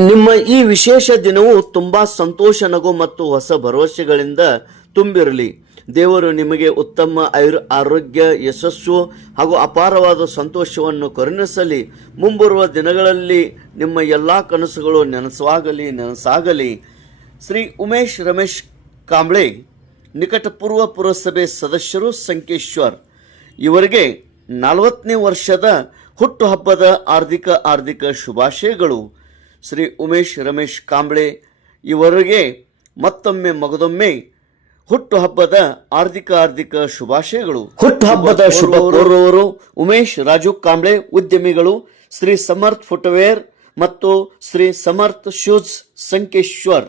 ನಿಮ್ಮ ಈ ವಿಶೇಷ ದಿನವು ತುಂಬಾ ಸಂತೋಷ, ನಗು ಮತ್ತು ಹೊಸ ಭರವಸೆಗಳಿಂದ ತುಂಬಿರಲಿ. ದೇವರು ನಿಮಗೆ ಉತ್ತಮ ಆರೋಗ್ಯ, ಯಶಸ್ಸು ಹಾಗೂ ಅಪಾರವಾದ ಸಂತೋಷವನ್ನು ಕರುಣಿಸಲಿ. ಮುಂಬರುವ ದಿನಗಳಲ್ಲಿ ನಿಮ್ಮ ಎಲ್ಲಾ ಕನಸುಗಳು ನನಸಾಗಲಿ. ಶ್ರೀ ಉಮೇಶ್ ರಮೇಶ್ ಕಾಂಬ್ಳೆ, ನಿಕಟಪೂರ್ವ ಪುರಸಭೆ ಸದಸ್ಯರು, ಸಂಕೇಶ್ವರ್. ಇವರಿಗೆ 40ನೇ ವರ್ಷದ ಹುಟ್ಟುಹಬ್ಬದ ಹಾರ್ದಿಕ ಶುಭಾಶಯಗಳು. ಶ್ರೀ ಉಮೇಶ್ ರಮೇಶ್ ಕಾಂಬ್ಳೆ ಇವರಿಗೆ ಮಗದೊಮ್ಮೆ ಹುಟ್ಟುಹಬ್ಬದ ಹಾರ್ದಿಕ ಶುಭಾಶಯಗಳು. ಹುಟ್ಟುಹಬ್ಬದ ಶುಭ ಕೋರುವವರು ಉಮೇಶ್ ರಾಜು ಕಾಂಬ್ಳೆ, ಉದ್ಯಮಿಗಳು, ಶ್ರೀ ಸಮರ್ಥ್ ಫುಟ್ವೇರ್ ಮತ್ತು ಶ್ರೀ ಸಮರ್ಥ್ ಶೂಸ್, ಸಂಕೇಶ್ವರ್.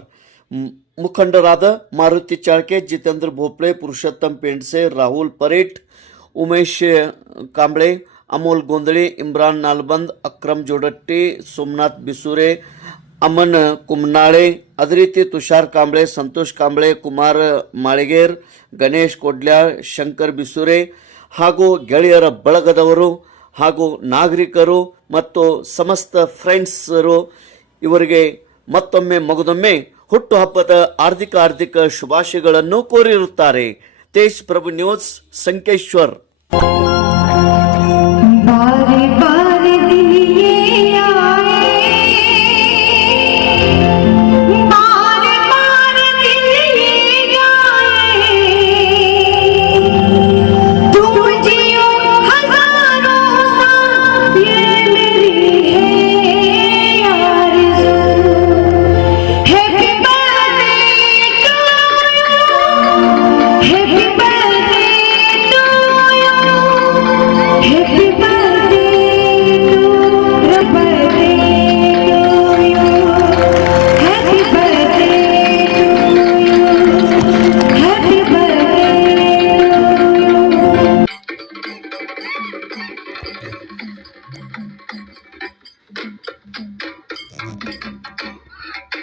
ಮುಖಂಡರಾದ ಮಾರುತಿ ಚಾಳ್ಕೆ, ಜಿತೇಂದ್ರ ಭೋಪ್ಳೆ, ಪುರುಷೋತ್ತಮ್ ಪೇಂಡ್ಸೆ, ರಾಹುಲ್ ಪರೇಟ್, ಉಮೇಶ್ ಕಾಂಬ್ಳೆ, ಅಮೋಲ್ ಗೋಂದಳಿ, ಇಮ್ರಾನ್ ನಾಲ್ಬಂದ್, ಅಕ್ರಮ್ ಜೋಡಟ್ಟಿ, ಸೋಮನಾಥ್ ಬಿಸೂರೆ, ಅಮನ್ ಕುಮ್ನಾಳೆ, ಅದೇ ರೀತಿ ತುಷಾರ್ ಕಾಂಬ್ಳೆ, ಸಂತೋಷ್ ಕಾಂಬ್ಳೆ, ಕುಮಾರ್ ಮಾಳಿಗೇರ್, ಗಣೇಶ್ ಕೊಡ್ಲ್ಯಾಳ್, ಶಂಕರ್ ಬಿಸೂರೆ ಹಾಗೂ ಗೆಳೆಯರ ಬಳಗದವರು ಹಾಗೂ ನಾಗರಿಕರು ಮತ್ತು ಸಮಸ್ತ ಫ್ರೆಂಡ್ಸರು ಇವರಿಗೆ ಮಗದೊಮ್ಮೆ ಹುಟ್ಟುಹಬ್ಬದ ಹಾರ್ದಿಕ ಶುಭಾಶಯಗಳನ್ನು ಕೋರಿರುತ್ತಾರೆ. ತೇಜ್ ಪ್ರಭು ನ್ಯೂಸ್, ಸಂಕೇಶ್ವರ್.